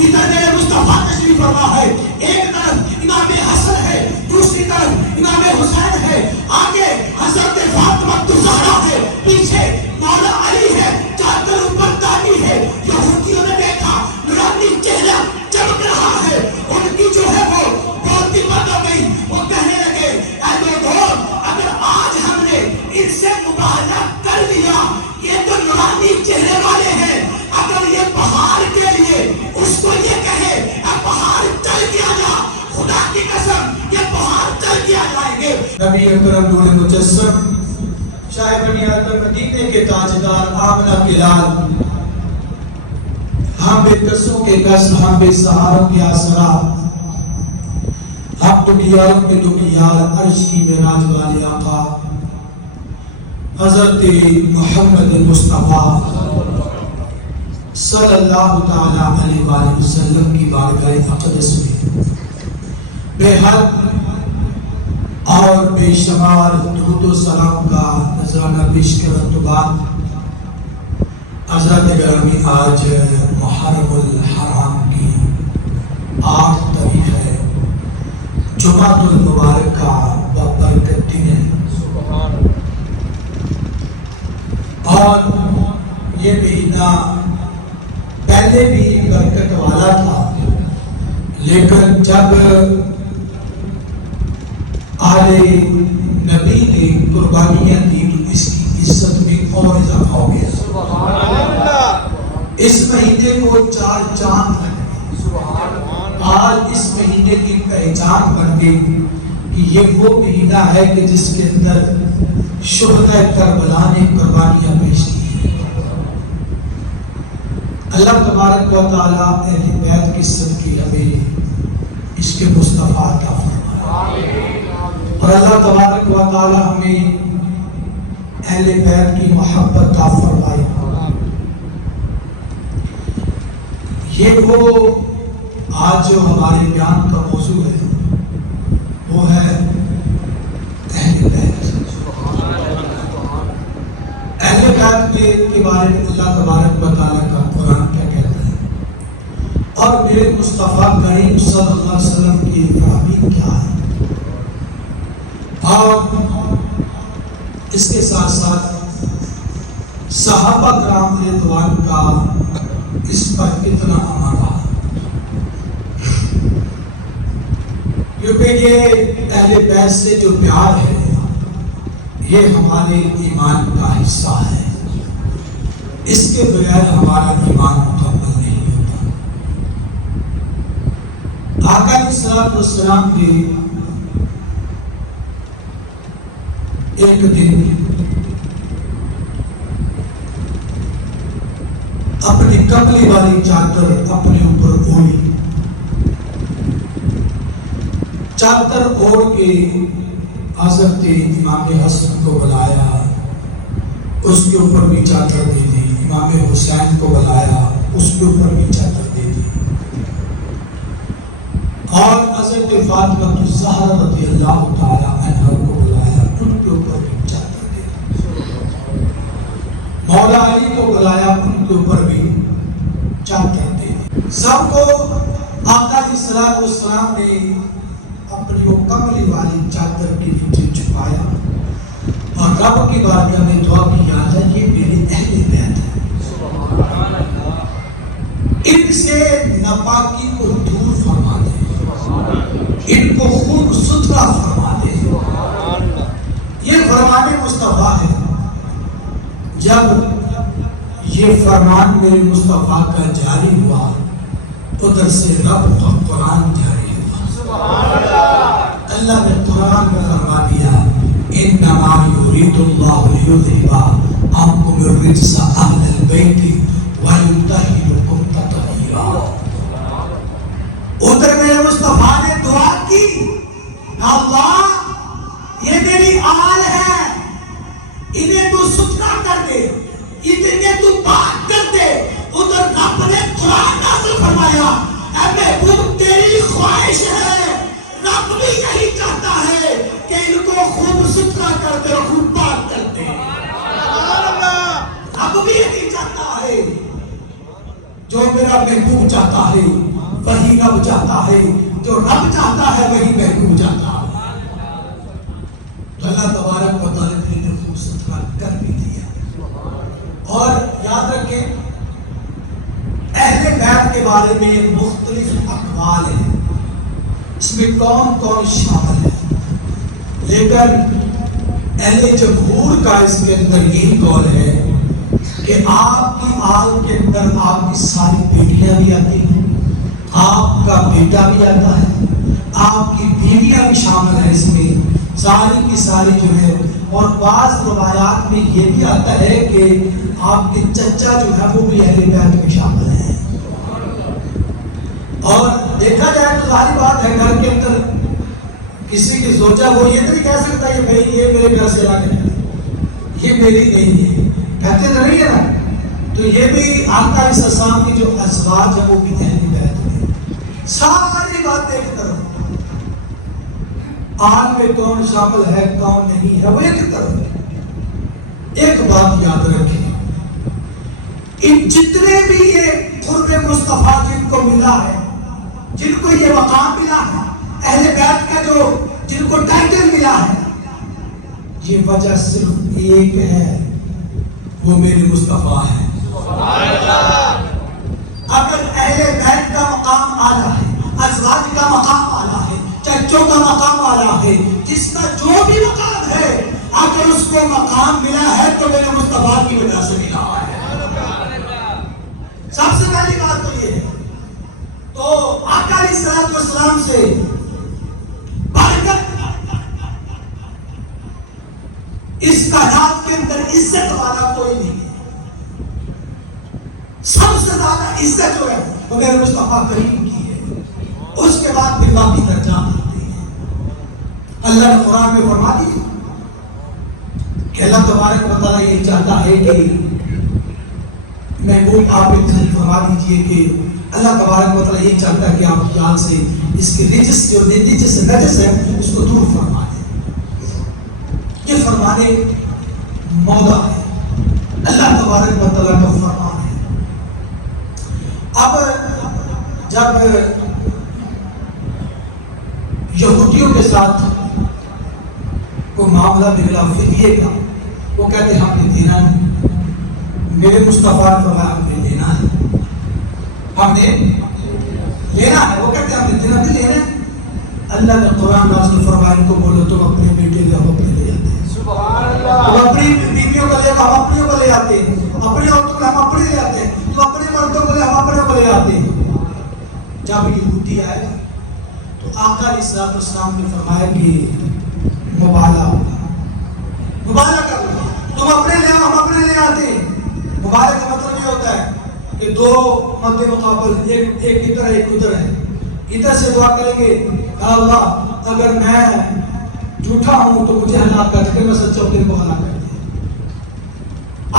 ادھر مصطفیٰ تشریف فرما ہے، ایک طرف امام حسن ہے، دوسری طرف امام حسین ہے، آگے حضرت فاطمہ الزہرا ہے، پیچھے مولا علی ہے، چادر اوپر دانی ہے۔ یہودیوں نے دیکھا نورانی چہرہ چمک رہا ہے، ان کی جو ہے وہ بولتی بند ہو گئی، وہ کہنے لگے اے لوگوں، اگر آج ہم نے ان سے مباہلہ کر لیا، یہ تو نورانی چہرے والے ہیں، اگر یہ پہاڑ کے لیے اس کو یہ کہے اے پہاڑ چل کیا جا، خدا کی قسم یہ پہاڑ چل کیا جائیں گے۔ نبی اکرم نور مجسم شاہ بنی آدم مدینے کے تاجدار آمنہ کے لال، ہم بے قصوں کے قص، ہم بے سہاروں کے آسرا، ہم دنیاوں کے دنیار، عرش کی معراج والے آقا حضرت محمد مصطفیٰ صلی اللہ تعالیٰ علیہ وآلہ وسلم کی بارگاہ اقدس میں بے حد اور بے شمار درود و سلام کا نذرانہ پیش کرنے کے بعد حضرت گرامی آج محرم الحرام کی 8 تاریخ ہے، جمعہ المبارک کا بابرکت دن ہے، اور یہ مہینہ پہلے بھی برکت والا تھا، لیکن جب آل نبی نے قربانیاں دی تو اس کی عزت میں اور اضافہ ہو گیا۔ اس مہینے کو 4 چاند بن گئے، آج اس مہینے کی پہچان بن گئی کہ یہ وہ مہینہ ہے کہ جس کے اندر شہداء کربلا نے قربانیاں پیش کی ہیں۔ اللہ تبارک و تعالیٰ اہل بیت کی صدقے ہمیں عشق مصطفیٰ عطا فرمائے، اور اللہ تبارک و تعالیٰ ہمیں اہل بیت کی محبت عطا فرمائے۔ یہ وہ آج جو ہمارے بیان کا موضوع ہے وہ ہے اہل بیت۔ اہل بیت کے بارے میں اللہ تبارک و تعالیٰ کا قرآن کیا کہتا ہے، اور میرے مصطفیٰ کریم صلی اللہ علیہ وسلم کی تعبیر کیا ہے، اور اس کے ساتھ ساتھ صحابہ کرام رضوان کا اس پر کتنا عمل رہا، کیونکہ یہ اہل بیت سے جو پیار ہے یہ ہمارے ایمان کا حصہ ہے، اس کے بغیر ہمارا ایمان مکمل نہیں ہوتا۔ آقا علیہ السلام نے ایک دن اپنی کملی والی چادر اپنے اوپر اوڑھی، چادر اوڑھ کے حضرت امام حسن کو بلایا، اس کے اوپر بھی چادر دے دی، امام حسین کو بلایا، اس کے اوپر بھی چادر دے دی، اور حضرت فاطمہ الزہرا رضی اللہ تعالیٰ عنہا کو بلایا، ان کے اوپر بھی چادر دے دی، مولا علی کو بلایا، ان کے اوپر بھی چادر دے دی۔ سب کو آقا علیہ السلام نے اپنی وہ کملی والی چادر کے نیچے چھپایا، اور رب کی بارگاہ میں دعا کی، یا اللہ یہ میرے اہل بیت ہے، ان سے ناپاکی کو دور فرما دے، ان کو خوب ستھرا فرما دے۔ یہ فرمان مصطفیٰ ہے، جب یہ فرمان میرے مصطفیٰ کا جاری ہوا، ادھر سے رب کا قرآن جاری ہوا۔ اللہ نے قرآن میں فرما دیا، انما یرید اللہ لیذھب عنکم الرجس اہل البیت ویطہرکم تطہیرا۔ ادھر میرے مصطفیٰ نے دعا کی، اللہ یہ میری آل ہے، انہیں تو ستھرا کر دے، انہیں تو پاک کر دے۔ ادھر رب نے قرآن نازل فرمایا، اے محبوب تیری خواہش ہے، رب بھی یہی چاہتا ہے کہ ان کو خوب ستھرا کر دے، خوب پاک کر دے۔ رب بھی یہی چاہتا ہے جو میرا محبوب چاہتا ہے۔ وہی رب چاہتا ہے، جو رب چاہتا ہے وہی محبوب چاہتا ہے۔ تو اللہ تبارک و تعالیٰ نے خوبصورت کر بھی دیا۔ اور یاد رکھیں اہل بیت کے بارے میں مختلف اقوال ہیں، اس میں کون کون شامل ہے، لیکن اہل جمہور کا اس کے اندر یہی قول ہے کہ آپ کی آل کے اندر آپ کی ساری بیٹیاں بھی آتی ہیں، آپ کا بیٹا بھی آتا ہے، آپ کی بیویاں بھی شامل ہیں اس میں، ساری کی ساری جو ہے۔ اور بعض روایات میں یہ بھی آتا ہے کہ آپ کے چچا جو ہے وہ بھی اہل بیت میں شامل ہیں۔ اور دیکھا جائے تو ظاہر بات ہے گھر کے اندر کسی کی زوجہ وہ یہ تو نہیں کہہ سکتا یہ میرے گھر سے آگے یہ میری نہیں ہے، کہتے تو نہیں ہے نا۔ تو یہ بھی آتا اس اسلام کی جو ازواج ہے وہ بھی اہل بیت میں۔ ساری باتیں ایک طرف، آل میں کون شامل ہے کون نہیں ہے وہ ایک طرف۔ ایک بات یاد رکھیں، ان جتنے بھی یہ قرب مصطفیٰ جن کو ملا ہے، جن کو یہ مقام ملا ہے، اہل بیت کا جو جن کو ٹائٹل ملا ہے، یہ وجہ صرف ایک ہے، وہ میرے مصطفیٰ ہے۔ اگر اہل بیت کا مقام اعلیٰ ہے، ازواج کا مقام اعلیٰ ہے، چچوں کا مقام اعلیٰ ہے، جس کا جو بھی مقام ہے، اگر اس کو مقام ملا ہے تو میرے مصطفیٰ کی وجہ سے ملا ہے۔ سب سے پہلی بات تو یہ ہے۔ تو آقا علیہ الصلوۃ والسلام سے برکت اس کائنات کے اندر عزت والا کوئی نہیں ہے۔ سب سے زیادہ عزت جو ہے وہ میرے مصطفیٰ کریم کی ہے، اس کے بعد پھر باقی درجات آتے ہیں۔ اللہ نے قرآن میں فرما دیا کہ اللہ تبارک و تعالیٰ یہ چاہتا ہے کہ محبوب آپ اتنا فرما دیجئے کہ اللہ تبارک و تعالیٰ یہ چاہتا ہے کہ آپ خیال سے اس کے نجس جو نجس ہے اس کو دور فرما دیں۔ یہ فرمانے مولا ہے، اللہ تبارک و تعالیٰ کا فرمان ہے۔ اب جب یہودیوں کے ساتھ کوئی معاملہ نکلا فدیے کا، وہ کہتے ہیں ہم نے دینا نہیں، میرے مصطفیٰ نے فرمایا ہم نے لینا ہے، ہم نے لینا ہے، وہ کہتے ہیں ہم نے دینا نہیں لینا ہے۔ اللہ نے قرآن نازل فرمایا ان کو بولو تم اپنے بیٹے لے ہم اپنے لے آتے ہیں، تم اپنی بیویوں کو لے ہم اپنیوں کو لے آتے ہیں، اپنی عورتوں کو ہم اپنے لے آتے ہیں، تم اپنے مردوں کو لے ہم اپنے کو لے آتے ہیں۔ جب یہودی آئے تو آقا علیہ الصلوۃ والسلام نے فرمایا کہ مبالغہ کر لو، تم اپنے لے ہم اپنے لے آتے ہیں۔ مبالغہ کا مطلب یہ ہوتا ہے کہ دو مد مقابل، ایک ادھر ہے ایک ادھر ہے، ادھر سے دعا کریں گے کہ اللہ اگر میں جھوٹا ہوں تو مجھے ہلاک کر دے، میں سچا ہوں کو ہلاک کر دے۔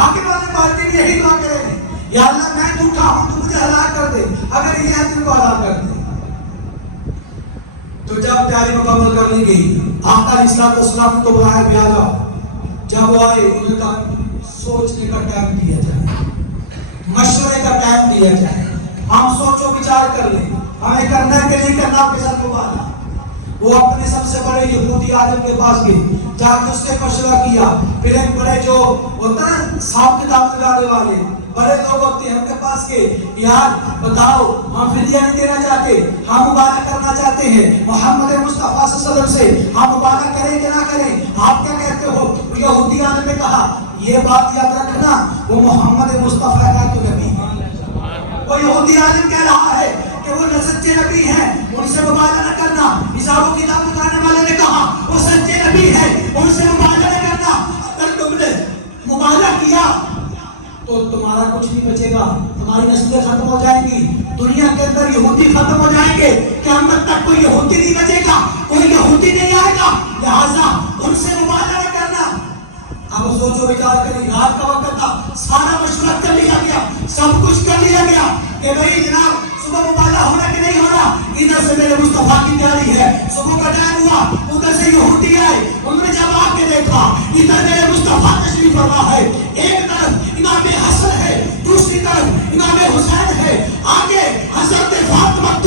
آگے والے باتیں یہی دعا کریں گے، یا اللہ میں جھوٹا ہوں تو مجھے ہلاک کر دے، اگر یہ ہے کو ہلاک کر دے۔ تو جب تیاری مکمل کر لی گئی، آقا علیہ الصلوۃ والسلام کو بلایا گیا تھا۔ جب وہ آئے انہوں نے کہا سوچنے کا ٹائم دیا جائے، مشورے کا ٹائم دیا جائے، ہم سوچو وچار کر لیں، ہمیں کرنا ہے کہ نہیں کرنا آپ کے ساتھ مباحثہ۔ وہ اپنے سب سے بڑے یہودی عالم کے پاس گئے، جا کے اس سے مشورہ کیا۔ پھر ایک بڑے جو ہوتا ہے حساب کتاب لگانے والے بڑے لوگ ہوتے ہیں ان کے پاس کے، یار بتاؤ ہم فدیہ نہیں دینا چاہتے، ہم مبالغہ کرنا چاہتے ہیں محمد مصطفیٰ صلی اللہ علیہ وسلم سے، ہم مبالغہ کریں کہ نہ کریں، آپ کیا کہتے ہو؟ یہودی عالم نے کہا یہ بات یاد رکھنا وہ محمد مصطفیٰ کا تو نبی ہے۔ وہ یہودی عالم کہہ رہا ہے کہ وہ سچے نبی ہیں، ان سے مبالغہ نہ کرنا۔ حساب و کتاب لگانے والے نے کہا وہ سچے نبی ہیں، ان سے مبالغہ نہ کرنا۔ اگر تم نے مبالغہ کیا تو تمہارا کچھ نہیں بچے گا، تمہاری نسلیں ختم ہو جائیں گی، دنیا کے اندر یہودی ختم ہو جائیں گے، قیامت تک کوئی یہودی نہیں بچے گا، کوئی یہودی نہیں آئے گا، لہٰذا ان سے مبالغہ نہ کرنا۔ اب سوچو وچار کریں، رات کا وقت تھا، سارا مشورہ کر لیا گیا، سب کچھ کر لیا گیا کہ بھائی جناب صبح مبالغہ ہونا کہ نہیں ہونا۔ ادھر سے میرے مصطفیٰ کی تیاری ہے، صبح کا ٹائم ہوا، ادھر سے یہودی آئے، انہوں نے جب آ کے دیکھا ادھر میرے مصطفیٰ تشریف فرما ہے، ایک طرف امام حسن ہے، دوسری طرف امام حسین ہے، آگے حضرت فاطمہ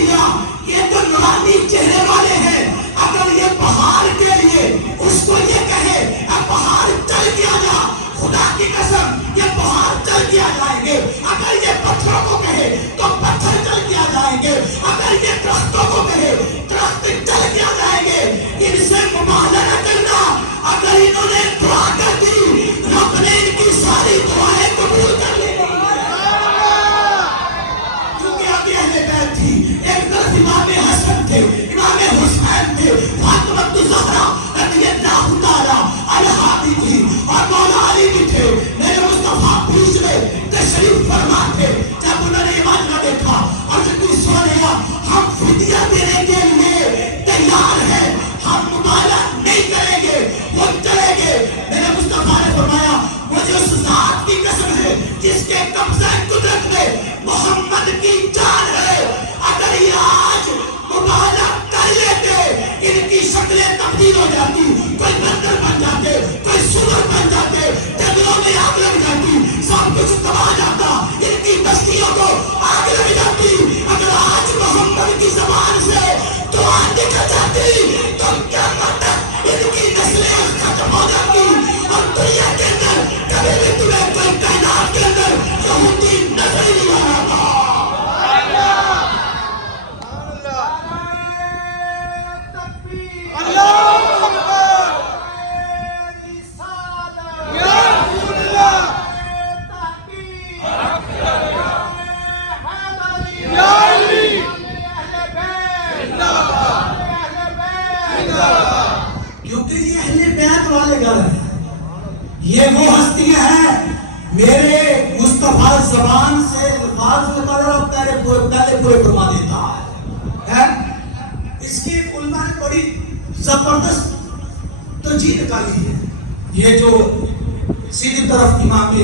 دیا یہ تو نورانی چہرے والے ہیں، اگر یہ پہاڑ کے لیے اس کو یہ کہے اب پہاڑ چل کے آ جا، خدا کی قسم یہ پہاڑ چل کے آ جائیں گے۔ اگر یہ پتھروں کو کہے تو پتھر چل کے آ جائیں گے، اگر یہ درختوں کو کہے درخت چل کے آ جائیں گے۔ ان سے مبالغہ نہ کرنا، اگر انہوں نے دعا کر دی رب نے ان کی ساری دعائیں قبول کر لی، کیونکہ اب یہ اہل بیت تھی۔ ایک طرف امام حسن تھے، امام حسین تھے، فاطمہ الزہرا رضی اللہ تعالی عنہا بھی تھی، اور مولا علی بھی تھے۔ میرے مصطفیٰ بیچ میں تشریف فرما تھے۔ جب انہوں نے ایمان دیکھا اور جب سویا ہم فدیہ دینے کے لیے تیار ہیں، ہم مبالغہ نہیں کریں گے، وہ چلیں گے۔ میرے مصطفیٰ نے فرمایا مجھے اس ذات کی قسم ہے جس کے قبضہ قدرت میں محمد کی جان ہے، اگر یہ آج مبالغہ کر لیتے ان کی شکلیں تبدیل ہو جاتی، کوئی بندر بن جاتے، کوئی سور بن جاتے، جنگلوں میں آگ لگ جاتی، سب کچھ تباہ جاتا، ان کی بستیوں کو آگ لگ جاتی۔ اگر آج محمد کی زبان سے دعا نکل جاتی تو کیا مطلب ان کی نسلیں ختم ہو جاتی، اور دنیا کے اندر کبھی بھی تمہیں کوئی کائنات کے اندر یہودی نظر ہی نہیں آ رہا۔ کیونکہ یہ اہل بیت والے گھر ہیں، یہ وہ ہستیاں ہیں میرے مصطفیٰ زبان سے الفاظ مقرر اور پہلے پورے فرما دیتا ہے۔ اس کی علماء نے بڑی زبردست توجیہ نکالی ہے۔ یہ جو سیدھی طرف امام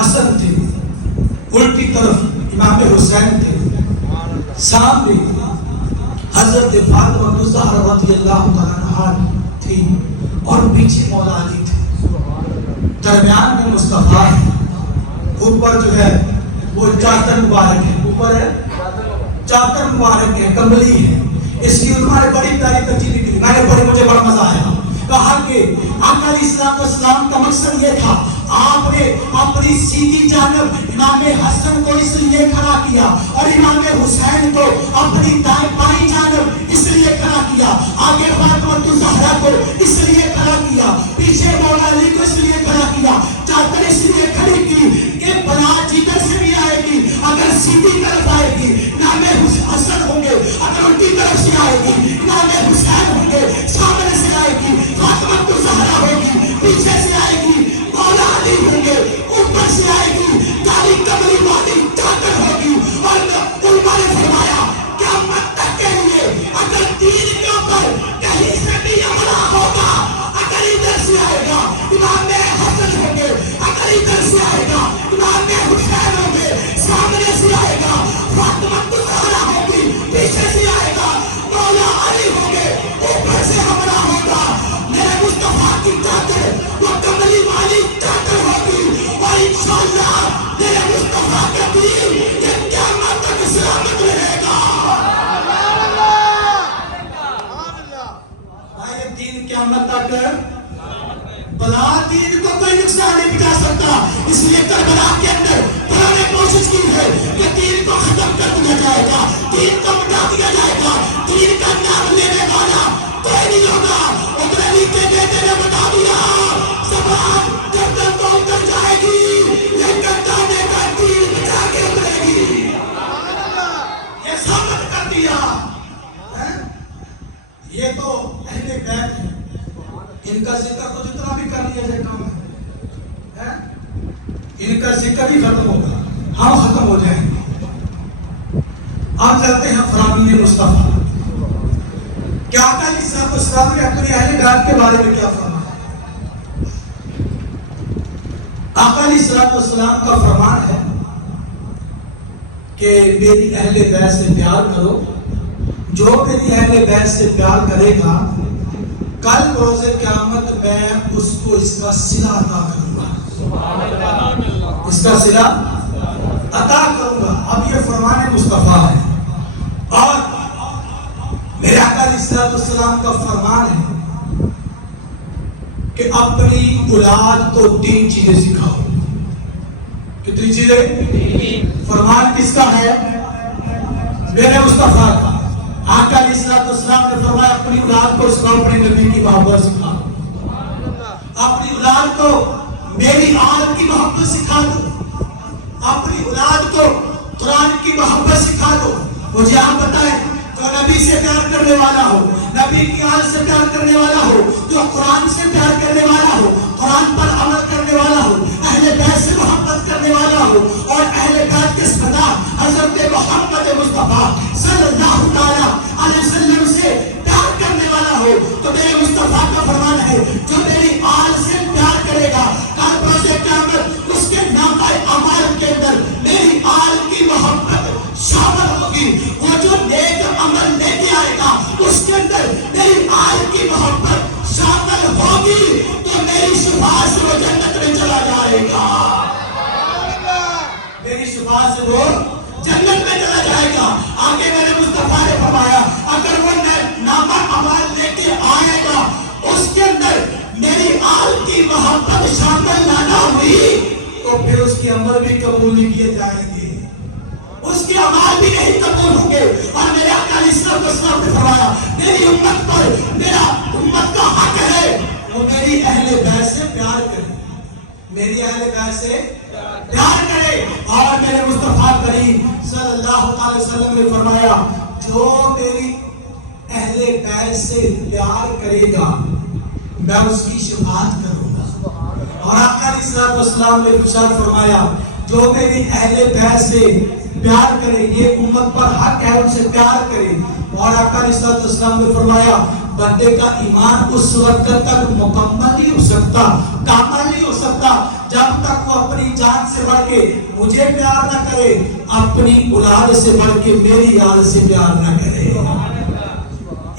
حسن تھے، الٹی طرف امام حسین تھے، سامنے حضرت فاطمہ الزہرا رضی اللہ تعالیٰ عنہا تھی، اور پیچھے مولا علی تھے، درمیان میں مصطفیٰ ہے، اوپر جو ہے وہ چادر مبارک ہے، اوپر ہے چادر مبارک ہے، کمبلی ہے۔ اس کی علماء نے بڑی پیاری ترجیح دی، میں نے پڑھی، مجھے بڑا مزہ آیا۔ کہا کہ آقا علیہ السلام کا مقصد یہ تھا، آپ نے اپنی سیدھی جانب امام حسن کو اس لیے کھڑا کیا اور امام حسین کو اپنی دائیں بائیں جانب اس لیے کھڑا کیا، آگے فاطمہ الزہرا کو اس لیے کھڑا کیا، پیچھے مولا علی کو اس لیے کھڑا کیا، چادر اس لیے کھڑی کی کہ برات جدھر سے بھی آئے گی، اگر سیدھی طرف آئے گی امام حسن ہوں گے، اگر الٹی طرف سے آئے گی امام حسین ہوں گے، سامنے سے آئے گی فاطمہ الزہرا ہوگی، پیچھے سے آئے گی مولا علی ہوں گے، اوپر سے آئے گی کالی کملی والی چادر ہوگی۔ اور علماء نے فرمایا قیامت تک کے لیے اگر دین کے اوپر کہیں سے بھی حملہ ہوگا، اگر ادھر سے آئے گا امام حسن ہوں گے، اگر ادھر سے آئے گا امام حسین ہوں گے، سامنے سے آئے گا فاطمہ الزہرا ہوگی، پیچھے سے آئے گا مولا علی ہوں گے، اوپر سے حملہ ہوگا، میرے مصطفیٰ کی چادر وہ کملی والی چادر ہوگی، اور انشاءاللہ میرے مصطفیٰ کا دین یہ قیامت تک سلامت رہے گا۔ یہ دین قیامت تک بلا دین کو کوئی نقصان نہیں پہنچا سکتا، اس لیے کربلا کے اندر بڑوں نے کوشش کی ہے کہ دین کو ختم کر دیا جائے گا، دین کو مٹا دیا جائے گا، دین کا نام لینے والا کوئی نہیں ہوگا۔ ادھر علی کے بیٹے نے بتا دیا زبان جب تک تو اتر جائے گی لیکن جانے کا دین بچا کے اترے گی، یہ ثابت کر دیا۔ یہ تو اہل بیت ہے، ان کا ذکر تو جتنا بھی کر لیا جائے کام ہے، ان کا ذکر ہی ختم ہوگا، ہم ختم ہو جائیں گے۔ آپ چلتے ہیں فرامین مصطفیٰ، کیا آقا علیہ السلام نے اپنے اہل بیت کے بارے میں کیا فرمایا؟ آقا علیہ السلام کا فرمان ہے کہ میری اہل بیت سے پیار کرو، جو میری اہل بیت سے پیار کرے گا کل روز قیامت میں اس کو اس کا صلہ عطا کروں گا، اس کا صلہ عطا کروں گا۔ اب یہ فرمان مصطفیٰ ہے، اور میرے آقا علیہ السلام کا فرمان ہے کہ اپنی اولاد کو 3 چیزیں سکھاؤ. کتنی چیزیں؟ فرمان کس کا ہے؟ میرے مصطفیٰ کا. آقا علیہ السلام نے فرمایا اپنی اولاد کو سکھاؤ اپنے نبی کی محبت سکھاؤ. اپنی اولاد کو میری آل کی محبت سکھا دو. اپنی اولاد کو قرآن کی محبت سکھا دو. مجھے آپ بتائیں جو نبی سے پیار کرنے والا ہو, نبی کی آل سے پیار کرنے والا ہو, جو قرآن سے پیار کرنے والا ہو, قرآن پر عمل کرنے والا ہو, اہل بیت سے محبت کرنے والا ہو اور اہل بیت کے سردار حضرت محمد مصطفیٰ صلی اللہ تعالیٰ علیہ وسلم سے پیار کرنے والا ہو, تو میرے مصطفیٰ کا فرمان ہے جو میری آل سے پیار کرے گا کل روز قیامت اس کے نامۂ اعمال کے اندر میری آل کی محبت شامل ہوگی. وہ جو نیک عمل لے کے آئے گا اس کے اندر میری آل کی محبت شامل ہوگی تو میری شفاعت سے وہ جنت میں چلا جائے گا. میری شفاعت سے وہ جنت میں چلا جائے گا. آگے میرے مصطفیٰ نے فرمایا اگر وہ نامہ عمل لے کے آئے گا اس کے اندر میری آل کی محبت شامل نہ ہوئی تو پھر اس کے عمل بھی قبول نہیں کیے جائیں گے, اس کے اعمال بھی نہیں قبول ہوں گے. اور میرے آقا علیہ السلام نے فرمایا میری امت پر میرا امت کا حق ہے وہ میری اہل بیت سے پیار کرے, میری اہل بیت سے پیار کرے. اور میرے مصطفیٰ کریم صلی اللہ علیہ وسلم نے فرمایا جو میری اہل بیت سے پیار کرے گا میں اس کی شفاعت کروں گا. اور آقا علیہ السلام نے ارشاد فرمایا جو میری اہل بیت سے پیار کرے, یہ امت پر حق ہے ان سے پیار کرے. اور آقا علیہ السلام نے فرمایا بندے کا ایمان اس وقت تک مکمل نہیں ہو سکتا, کامل نہیں ہو سکتا جب تک وہ اپنی جان سے بڑھ کے مجھے پیار نہ کرے, اپنی اولاد سے بڑھ کے میری آل سے پیار نہ کرے.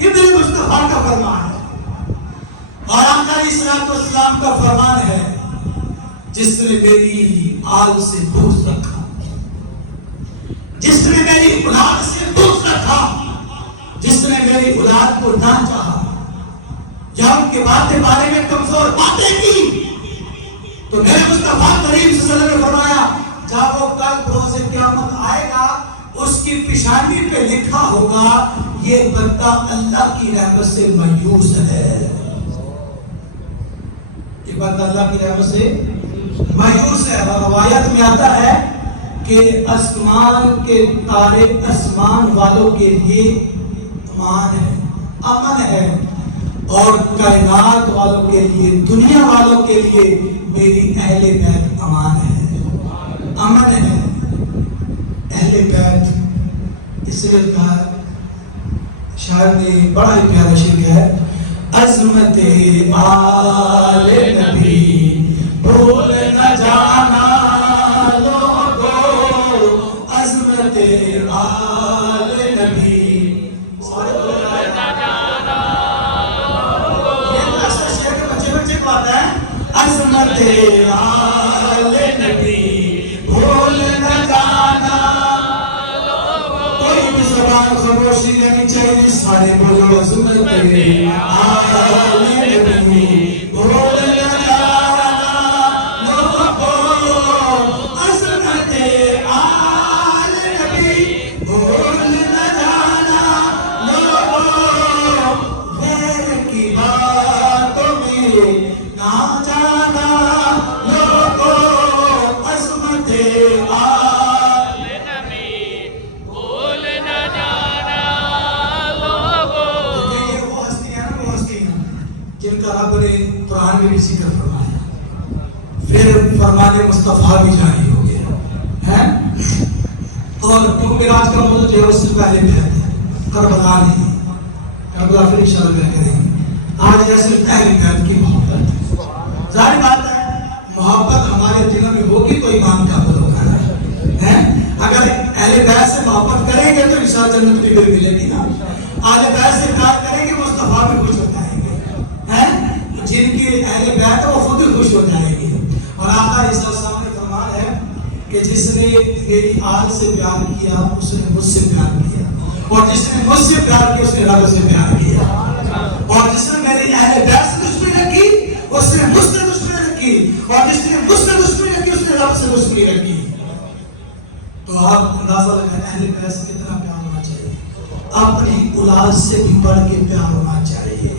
یہ میرے مصطفیٰ کا فرمان ہے. اور آقا علیہ السلام کا فرمان ہے جس نے میری آل سے دوست رکھا, جس نے میری اولاد سے دوست رکھا, جس نے میری اولاد کو نہ چاہا یا ان کے بارے میں کمزور باتیں کی تو میرے مصطفیٰ کریم صلی اللہ علیہ وسلم نے فرمایا جب وہ کل روز قیامت آئے گا اس کی پیشانی پہ لکھا ہوگا یہ بندہ اللہ کی رحمت سے مایوس ہے. یہ بندہ اللہ کی رحمت سے مایوس ہے. اور روایت میں آتا ہے کہ آسمان کے تارے آسمان والوں کے لیے امان ہے, امن ہے, اور کائنات والوں کے لیے, دنیا والوں کے لیے میری اہل بیت امان ہے, امن ہے. اہل بیت اس لیے کہا شاعر نے بڑا ہی پیارا شعر ہے عظمت آل نبی بھول نہ جانا عظمت آل نبی بچے کو آتا ہے عظمت آل نبی بھول نہ جانا. کوئی بھی زبان خاموشی نہیں چاہیے, سارے بولو عظمت آل نبی بھول نہ جانا لوگوں, عظمت آل نبی بھول نہ جانا لوگوں, غیر کی باتوں میں نہ جانا لوگوں, عظمت آل نبی بھول نہ جانا لوگوں. یہ وہ ہستی ہے نا, وہ ہستی ہے جن کا رب نے قرآن میں بھی ذکر فرمایا, پھر فرمان مصطفیٰ بھی جاری ہو گیا ہے. اور معراج کا موضوع جو ہے اس سے پہلے بھی ہے کربلا نہیں, کربلا پھر انشاءاللہ کیا کریں گے. آج ہے صرف اہل بیت کی محبت. ظاہر بات ہے محبت ہمارے دلوں میں ہوگی تو ایمان کا عمل ہوگا ہے. اگر اہل بیت سے محبت کریں گے تو انشاءاللہ جنت بھی ملے گی نا. اہل بیت سے پیار کریں گے مصطفیٰ بھی خوش ہو جائیں گے ہیں, جن کی اہل بیت ہے وہ خود بھی خوش ہو جائیں گے. اور آقا علیہ السلام نے فرمایا ہے کہ جس نے میری آل سے پیار کیا اس نے مجھ سے پیار کیا, اور جس نے مجھ سے پیار کیا اس نے رب سے پیار کیا، اور جس نے میری اہل بیت سے دشمنی رکھی اس نے مجھ سے دشمنی رکھی، اور جس نے مجھ سے دشمنی رکھی اس نے رب سے دشمنی رکھی۔ تو آپ اندازہ لگائیں اہل بیت سے کتنا پیار ہونا چاہیے، اپنی اولاد سے بھی بڑھ کے پیار ہونا چاہیے۔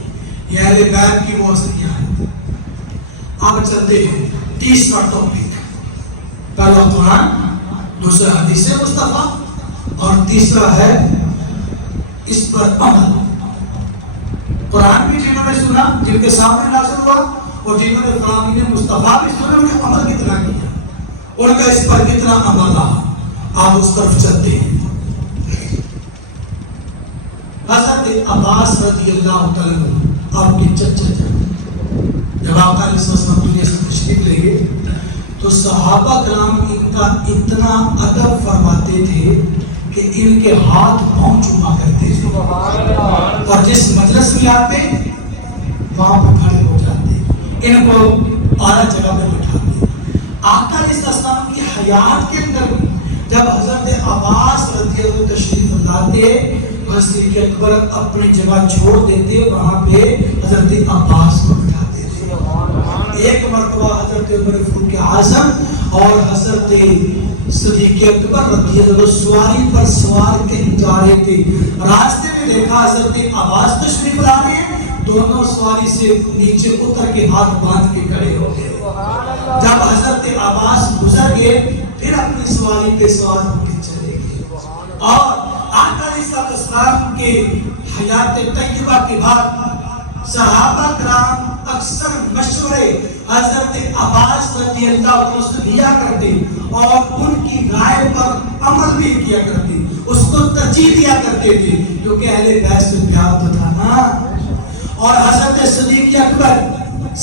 یہ اہل بیت کی وہ اصلیاں ہیں۔ آگے چلتے ہیں، تیسرا ٹاپک، پہلا قرآن، دوسرا حدیث مصطفیٰ، اور تیسرا ہے اس پر عمل۔ قرآن بھی جنہوں نے سنا، جن کے سامنے نازل ہوا، اور جنہوں نے قرآن مصطفیٰ بھی سنا، ان کا عمل کتنا کیا، ان کا اس پر کتنا عمل رہا۔ آپ اس طرف چلتے ہیں۔ حضرت عباس رضی اللہ تعالیٰ عنہ آپ کے چچا جان، جب آپ علیہ السلام دنیا سے تشریف لے گئے تو صحابہ کرام ان کا اتنا ادب فرماتے تھے کہ ان کے ہاتھ پاؤں چوما کرتے تھے، اور جس مجلس میں آتے وہاں پر کھڑے ہو جاتے، ان کو اعلیٰ جگہ پہ بٹھاتے۔ آقا علیہ السلام کی حیات کے اندر جب حضرت عباس رضی اللہ عنہ تشریف لاتے، صدیق اکبر اپنی جگہ چھوڑ دیتے، وہاں پہ حضرت عباس کو بٹھاتے تھے۔ ایک مرتبہ حضرت عمر فاروق اعظم اور حضرت صدیق اکبر رضی اللہ عنہ سواری پر سوار کہیں جا رہے تھے، راستے میں دیکھا حضرت عباس تشریف لا رہے ہیں، دونوں سواری سے نیچے اتر کے ہاتھ باندھ کے کھڑے ہو گئے۔ جب حضرت عباس گزر گئے پھر اپنی سواری پہ سوار ہو کے چلے گئے، اور آقا علیہ السلام کے حیات طیبہ کے بعد صحابہ کرام اکثر مشورے حضرت عباس رضی اللہ عنہ سے لیا کرتے اور ان کی رائے پر عمل بھی کیا کرتے، اس کو ترجیح دیا کرتے تھے، کیونکہ اہل بیت سے پیار تو تھا نا۔ اور حضرت صدیق اکبر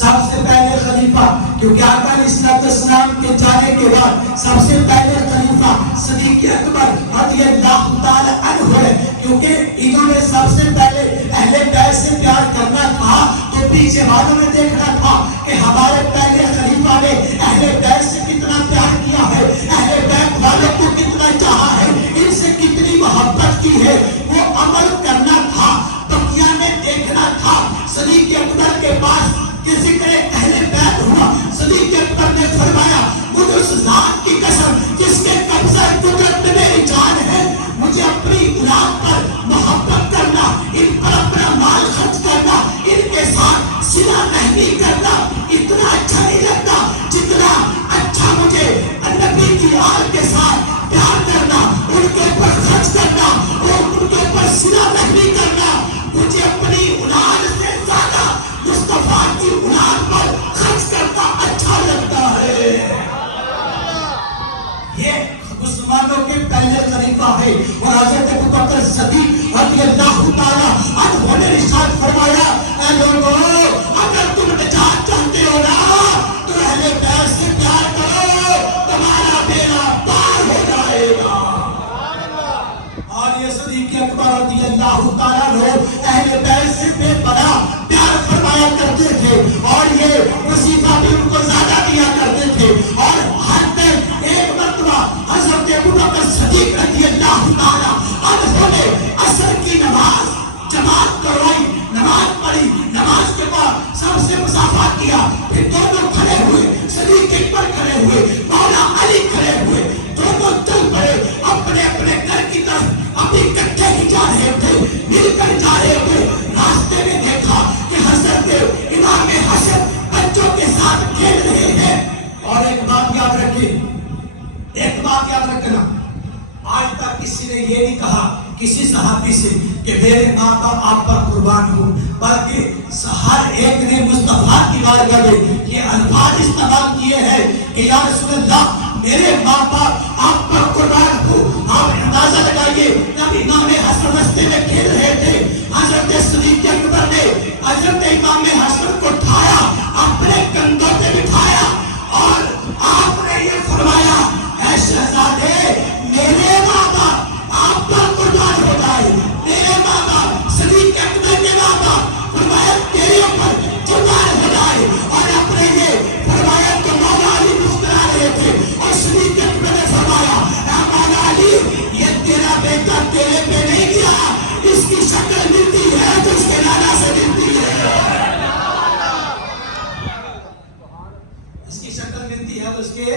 سب سے پہلے خلیفہ، کیونکہ آقا علیہ السلام کے جانے کے بعد سب سے پہلے خلیفہ صدیق اکبر رضی اللہ تعالی عنہ ہے، کیونکہ انہوں نے سب سے پہلے اہل بیت سے پیار کرنا تھا تو پیچھے والوں نے دیکھنا تھا کہ ہمارے پہلے خلیفہ نے اہل بیت سے کتنا پیار کیا ہے، اہل بیت والوں کو کتنا چاہا ہے، ان سے کتنی محبت کی ہے، وہ عمل کرنا تھا، دنیا میں دیکھنا تھا۔ صدیق اکبر کے پاس کہ ذکر اہل بیت ہوا، صدیق اکبر نے فرمایا مجھے اس ذات کی قسم جس کے قبضہ قدرت میں میری جان ہے، مجھے اپنی اولاد پر محبت کرنا، ان پر اپنا مال خرچ کرنا، ان کے ساتھ صلہ رحمی کرنا اتنا اچھا نہیں لگتا جتنا اچھا مجھے نبی کی آل کے ساتھ پیار کرنا، ان کے اوپر خرچ کرنا اور ان کے اوپر صلہ رحمی کرنا، مجھے اپنی اولاد سے زیادہ مصطفیٰ کی اولاد پر خرچ کرنا اچھا لگتا ہے۔ یہ مسلمانوں کے پہلے خلیفہ ہے، اور حضرت ابوبکر صدیق رضی اللہ تعالی عنہ نے ارشاد فرمایا اے لوگوں، اگر تم نجات چاہتے ہو نا تو اہل بیت سے پیار کرو، تمہارا بیڑا پار ہو جائے گا۔ اور یہ صدیق اکبر رضی اللہ تعالیٰ عنہ اہل بیت سے بے پناہ پیار فرمایا کرتے تھے، اور یہ وظیفہ بھی ان کو زیادہ دیا کرتے تھے، اور حتی ایک مرتبہ حضرت ابوبکر صدیق رضی اللہ تعالیٰ عنہ نے عصر کی نماز جماعت کروائی، نماز پڑھی، نماز کے بعد سب سے مصافحہ کیا، پھر دونوں کھڑے ہوئے، صدیق اکبر کھڑے ہوئے، مولا علی کھڑے ہوئے، دونوں چل پڑے اپنے اپنے گھر کی طرف، ابھی اکٹھے ہی جا رہے تھے، مل کر جا رہے تھے، راستے میں دیکھا کہ حضرت امام حسن بچوں کے ساتھ کھیل رہے ہیں۔ اور ایک بات یاد رکھیں، ایک بات یاد رکھنا، آج تک کسی نے یہ نہیں کہا کسی صحابی سے کہ میرے ماں باپ آپ پر قربان ہو، بلکہ ہر ایک نے مصطفیٰ کی بارگاہ میں یہ الفاظ استعمال کیے ہیں کہ یا رسول اللہ میرے ماں باپ آپ پر قربان ہو۔ آپ اندازہ لگائیے جب امام حسن رستے میں کھیل رہے تھے، حضرت صدیق اکبر نے حضرت امام حسن کو اٹھایا، اپنے کندھوں پہ بٹھایا، اور آپ نے یہ فرمایا اے شہزادے میرے ماں باپ آپ پر قربان ہو جائے، میرے ماں باپ صدیق اکبر کے ماں باپ فرمایا تیرے اوپر قربان ہو جائے، اور اپنے یہ فرمایا تو مولا علی مسکرا رہے تھے، اور صدیق اکبر نے فرمایا اے مولا علی یہ تیرا بیٹا تیرے پہ نہیں گیا اس کی شکل ملتی ہے تو اس کے نانا سے ملتی ہے، اس کی شکل ملتی ہے تو اس کے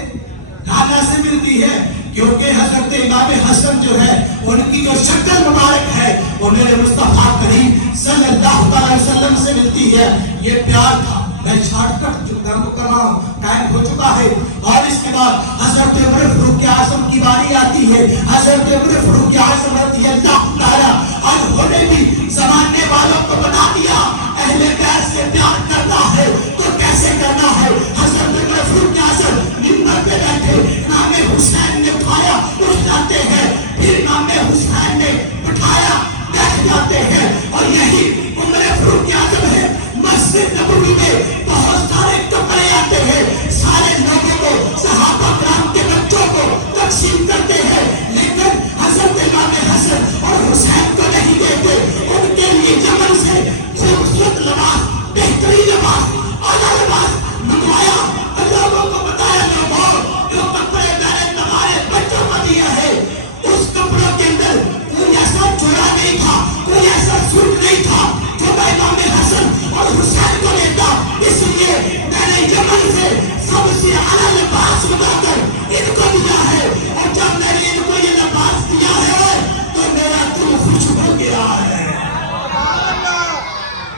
نانا سے ملتی ہے، کیونکہ حضرت امام حسن جو ہے ان کی جو شکل مبارک ہے وہ میرے مصطفیٰ کریم صلی اللہ علیہ وسلم سے ملتی ہے۔ یہ پیار تھا۔ میں شارٹ کٹ کر رہا ہوں، ٹائم ہو چکا ہے۔ اور اس کے بعد حضرت عمر فاروق اعظم کی باری آتی ہے۔ حضرت عمر فاروق اعظم رضی اللہ تعالیٰ عنہ نے بھی زمانے والوں کو بتا دیا اہل بیت سے پیار کرنا ہے تو کیسے کرنا ہے۔ حضرت عمر فاروق اعظم منبر پہ بیٹھے، امام حسین نے اٹھایا، اٹھ جاتے ہیں، پھر امام حسین نے اٹھایا، بیٹھ جاتے ہیں، اور یہی عمر فاروق اعظم ہے۔ مسجد نبوی میں بہت سارے کپڑے آتے ہیں، سارے لوگوں کو، صحابہ کرام کے بچوں کو تقسیم کرتے ہیں، لیکن حضرت امام حسن اور حسین کو نہیں دیتے۔ ان کے لیے یمن سے خوبصورت لباس، بہترین لباس، اعلیٰ لباس منگوایا، اور لوگوں کو بتایا لوگوں جو کپڑے میں نے تمہارے بچوں کو دیا ہے اس کپڑوں کے اندر کوئی ایسا جوڑا نہیں تھا، کوئی ایسا سوٹ نہیں تھا جو میں امام حسن اور حسین کو دیتا، اس لیے میں نے یمن سے سب سے اعلیٰ لباس بتا کر ان کو دیا ہے، اور جب میں نے ان کو یہ لباس دیا ہے تو میرا دل خوش ہو گیا ہے،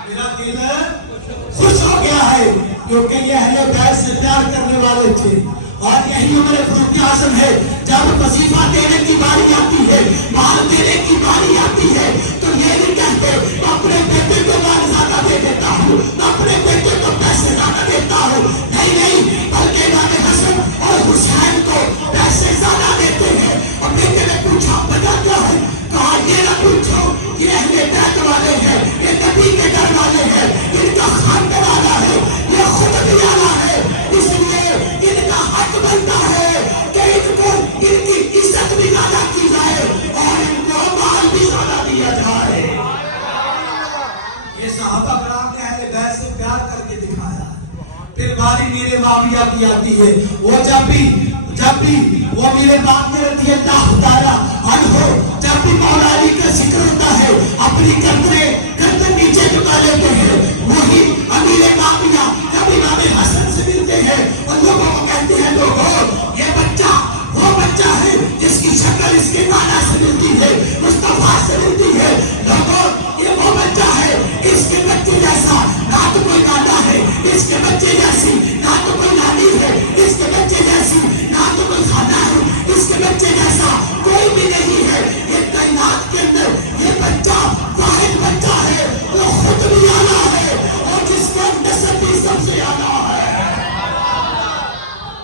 میرا دل خوش ہو گیا ہے، کیونکہ یہ اہل بیت سے پیار کرنے والے تھے۔ اور یہی عمر فاروق اعظم ہے، جب وظیفہ دینے کی باری آتی ہے، مال دینے کی باری آتی ہے، تو یہ نہیں کہتے میں اپنے بیٹے کو مال زیادہ دے دیتا ہوں، میں اپنے بیٹے کو پیسے زیادہ دیتا ہوں، نہیں، بلکہ امام حسن اور حسین کو پیسے زیادہ دیتے ہیں۔ اور بیٹے نے پوچھا وجہ کیا ہے؟ کہا یہ نہ پوچھو، یہ اہل بیت والے ہیں، یہ نبی کے گھر والے ہیں، ان کا خاندان والا ہے، یہ خود بھی والا ہے، اس لیے ان کا حق بنتا ہے کہ ان کو ان کی عزت بھی زیادہ کی جائے اور ان کو مال بھی زیادہ دیا جائے۔ یہ صحابہ کرام نے اہل بیت سے پیار کر کے دکھایا۔ پھر باری میرے معاویہ کی آتی ہے، وہ جب بھی وہ میرے باپ نے رضی اللہ تعالیٰ عنہ جب بھی مولا علی کا ذکر ہوتا ہے اپنی گردن نیچے جھکا لیتے ہیں، وہی امیر معاویہ جب امام حسن سے ملتے ہیں اور لوگوں کو کہتے ہیں لوگوں یہ بچہ وہ بچہ ہے جس کی شکل اس کے نانا سے ملتی ہے، مصطفیٰ سے ملتی ہے، لوگوں یہ وہ بچہ ہے اس کے بچے جیسا نہ تو کوئی نانا ہے، اس کے بچے جیسی نہ تو کوئی نانی ہے، اس کے بچے جیسی نہ تو کوئی خالہ ہے، اس کے بچے جیسا کوئی بھی نہیں ہے۔ یہ کائنات کے اندر یہ بچہ واحد بچہ ہے وہ خود بھی اعلیٰ ہے اور جس کا نسب بھی سب سے اعلیٰ ہے۔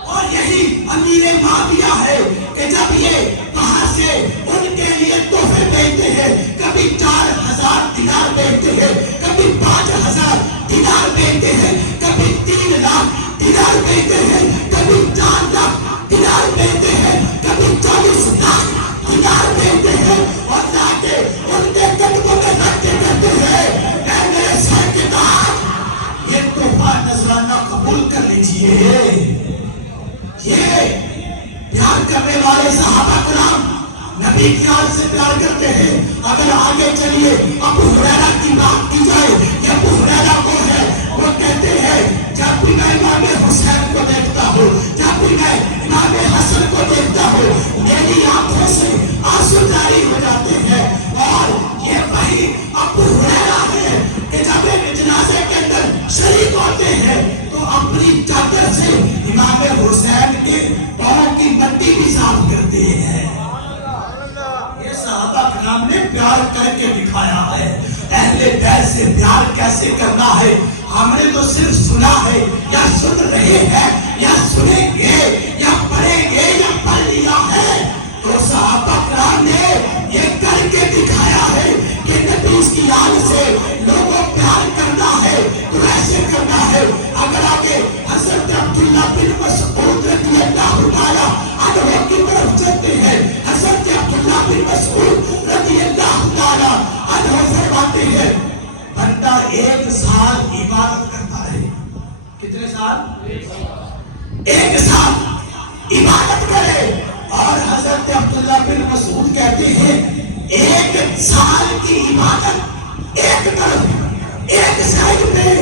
اور یہی امیر معاویہ ہے کہ جب یہ باہر سے ان کے لیے تحفے بھیجتے ہیں، کبھی 4000 دینار بھیجتے ہیں، کبھی 5000 دینار بھیجتے ہیں، کبھی 3 لاکھ دینار بھیجتے ہیں، کبھی 4 لاکھ دینار بھیجتے ہیں، کبھی 40 لاکھ دینار بھیجتے ہیں، اور لا کے ان کے قدموں میں رکھ کے کہتے ہیں اے میرے سرکار یہ تحفہ نذرانہ قبول کر لیجیے۔ یہ پیار کرنے والے صحابہ کرام نبی کی آل سے پیار کرتے ہیں۔ اگر آگے چلیے ابو ہریرہ کی بات کی جائے، یہ ابو ہریرہ کون ہے؟ وہ کہتے ہیں جب بھی میں امام حسین کو دیکھتا ہوں، جب بھی میں امام حسن کو دیکھتا ہوں، میری آنکھوں سے آنسو جاری ہو جاتے ہیں۔ اور یہ وہی ابو ہریرہ ہے کہ جب ایک جنازے کے اندر شریک ہوتے ہیں تو اپنی چادر سے امام حسین کے پاؤں کی مٹی بھی صاف کرتے ہیں۔ یہ صحابہ کرام نے پیار کر کے دکھایا ہے اہل بیت سے پیار کیسے کرنا ہے۔ ہم نے تو صرف سنا ہے یا سن رہے ہیں یا سنیں گے یا پڑھیں گے یا پڑھ لیا ہے، تو صحابہ کرام نے یہ کر کے دکھایا ہے کہ نبی کی آل سے لوگوں پیار کرنا ہے تو ایسے کرنا ہے۔ اگر آگے حضرت عبداللہ بن مسعود رضی اللہ تعالیٰ عنہ کی طرف چلتے ہیں، حضرت عبداللہ بن مسعود رضی اللہ تعالیٰ عنہ فرماتے ہیں بندہ 1 سال عبادت کرتا ہے، کتنے سال؟ 1 سال عبادت کرے، اور حضرت عبداللہ بن مسعود کہتے ہیں 1 سال کی عبادت ایک طرف ایک سائڈ پہ،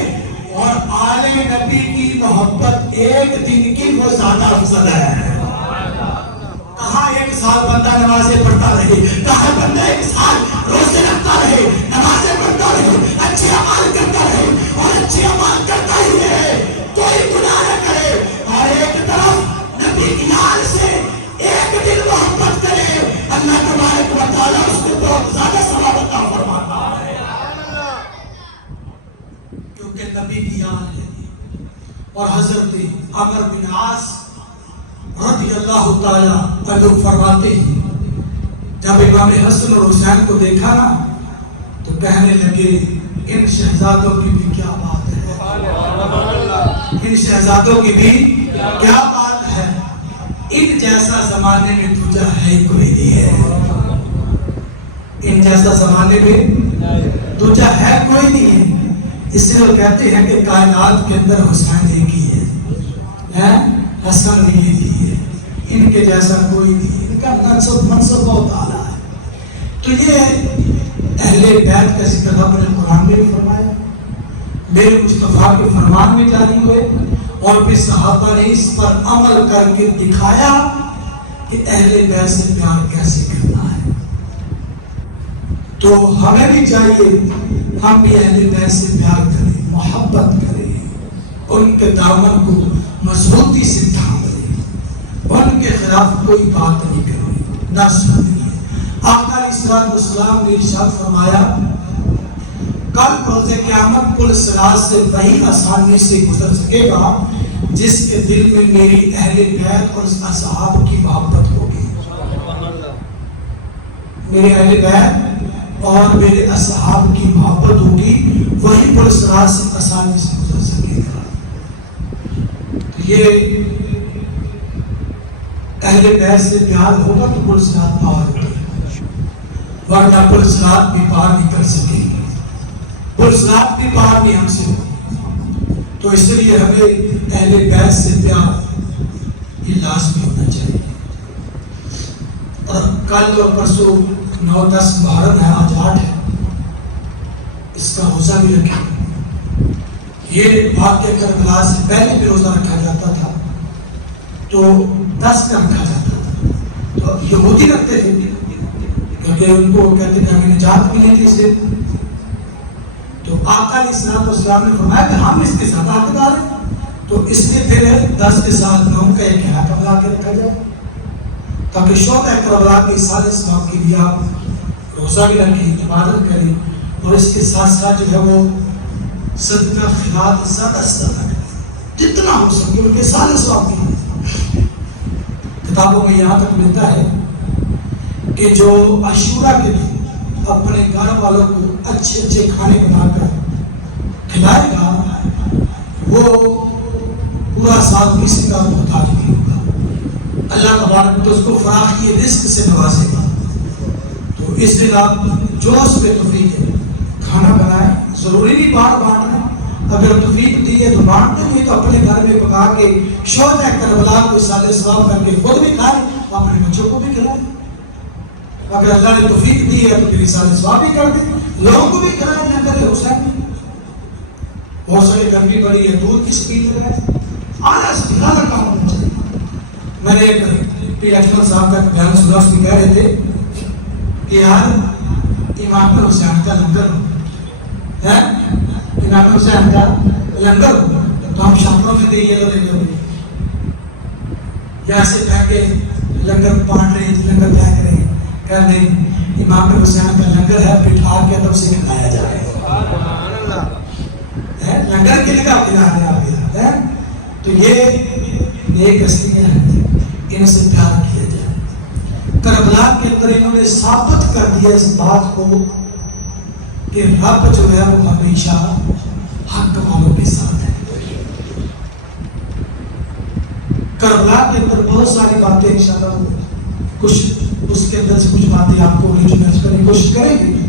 اور آل نبی کی محبت ایک دن کی وہ زیادہ افضل ہے۔ کہاں ایک سال بندہ نمازیں پڑھتا رہے، کہاں بندہ ایک سال روزے رکھتا رہے، نمازیں پڑھتا رہے، اچھے اعمال کرتا رہے، اور اچھے اعمال کرتا ہی رہے، کوئی گناہ نہ کرے، اور ایک طرف نبی کی آل سے ایک دن محبت کرے، اللہ تبارک و تعالیٰ اس کو بہت زیادہ ثواب عطا فرماتا ہے، کیونکہ نبی کی آل ہے۔ اور حضرت عمر بن عاص رضی اللہ تعالیٰ عنہ فرماتے ہیں جب امام حسن اور حسین کو دیکھا نا تو کہنے لگے ان شہزادوں کی بھی کیا بات ہے، ان شہزادوں کی بھی کیا بات ہے، ان جیسا زمانے میں دوجا ہے کوئی نہیں ہے، ان جیسا زمانے میں دوجا ہے کوئی نہیں ہے۔ اس سے وہ کہتے ہیں کہ کائنات کے اندر حسین ایک ہی ہے، حسن بھی ایک ہی ہے، ان کے جیسا کوئی نہیں، ان کا منصب بہت اعلیٰ ہے۔ تو یہ اہل بیت کا ذکر رب نے قرآن میں بھی فرمایا، میرے مصطفیٰ کے فرمان میں جاری ہوئے، اور پھر صحابہ نے اس پر عمل کر کے دکھایا کہ اہل بیت سے پیار کیسے کرنا ہے۔ تو ہمیں بھی چاہیے ہم بھی اہل بیت سے پیار کریں، محبت کریں، ان کے دامن کو مضبوطی سے تھام لیں، ان کے خلاف کوئی بات نہیں کریں، نہ سنیں۔ آقا علیہ الصلوۃ والسلام نے ارشاد فرمایا کل روز قیامت پل صراط سے وہی آسانی سے گزر سکے گا جس کے دل میں میری اہل بیت اور اصحاب کی محبت ہوگی۔ میرے اہل بیت اور میرے اصحاب کی محبت ہوگی، وہی پل صراط سے آسانی سے گزر سکے گا۔ یہ اہل بیت سے پیار ہوگا تو پل صراط پار ہوگا، ورنہ پل صراط بھی پار نہیں کر سکے گی، پل صراط بھی پار نہیں ہم سے ہوگا۔ تو اس لیے ہمیں اہل بیت سے پیار یہ لازمی ہونا چاہیے۔ اور کل اور پرسوں 9-10 محرم ہے، آج 8 ہے، اس کا روزہ بھی رکھیں۔ یہ واقعہ کربلا سے پہلے بھی روزہ رکھا جاتا تھا، تو 10 کا رکھا جاتا تھا، تو یہودی رکھتے تھے کیونکہ ان کو کہتے تھے ہمیں نجات ملی تھی اسے۔ تو آقا علیہ الصلوۃ والسلام نے فرمایا کہ ہم اس کے ساتھ حقدار ہیں، تو اس نے پھر 10 کے ساتھ 9 کا ایک حق بنا کے رکھا جائے تاکہ شہداء کربلا کے سارے ثواب کے لیے آپ روزہ بھی رکھیں، عبادت کریں، اور اس کے ساتھ ساتھ جو ہے وہ صدقہ خیرات زیادہ سے زیادہ کریں، جتنا ہو سکے ان کے سارے ثواب کے۔ کتابوں میں یہاں تک ملتا ہے کہ جو عاشورہ کے دن اپنے گھر والوں کو اچھے اچھے کھانے بنا کر کھلائے گا وہ پورا سال کسی کا محتاج نہیں ہوگا، اللہ تبارک تو اس کو فراخی رزق سے نوازے گا۔ تو اس دن آپ جو اس پہ توفیق ہے کھانا بنائیں، ضروری نہیں بار بانٹنا، اگر توفیق دی ہے تو بانٹتے نہیں تو اپنے گھر میں پکا کے شہداء کربلا کو سال ثواب کر کے خود بھی کھائیں، اپنے بچوں کو بھی کھلائیں۔ اگر اللہ نے توفیق دی ہے تو پھر سال ثواب بھی کر دیں، لوگوں کو بھی کھلائیں، لنگر حسین بھی ہو سکے، گرمی بڑی ہے دودھ کی سپیل لگائیں، اعلیٰ سے اعلیٰ کام ہونا چاہیے۔ میں نے ایک پیر اجمل صاحب کا بیان سنا، اس میں کہہ رہے تھے کہ یار امام حسین کا لنگر ہو ہے، امام حسین کا لنگر ہو تو ہم شاموں میں دے یہ لنگر جیسے کہہ کے لنگر بانٹ رہے ہیں، لنگر طے کریں، کہ نہیں امام حسین کا لنگر ہے، بٹھا کے ادب سے کھلایا جائے، لنگر کے لیے آپ کھلا رہے ہیں، تو یہ نیک ہستیاں ہیں، ان سے پیار کیا جائے۔ کربلا کے اندر انہوں نے ثابت کر دیا اس بات کو کہ رب جو ہے وہ ہمیشہ حق والوں کے ساتھ ہے۔ کربلا کے اندر بہت ساری باتیں انشاءاللہ کچھ اس کے اندر سے کچھ باتیں آپ کو جو میں کرنے کی کوشش کریں گے،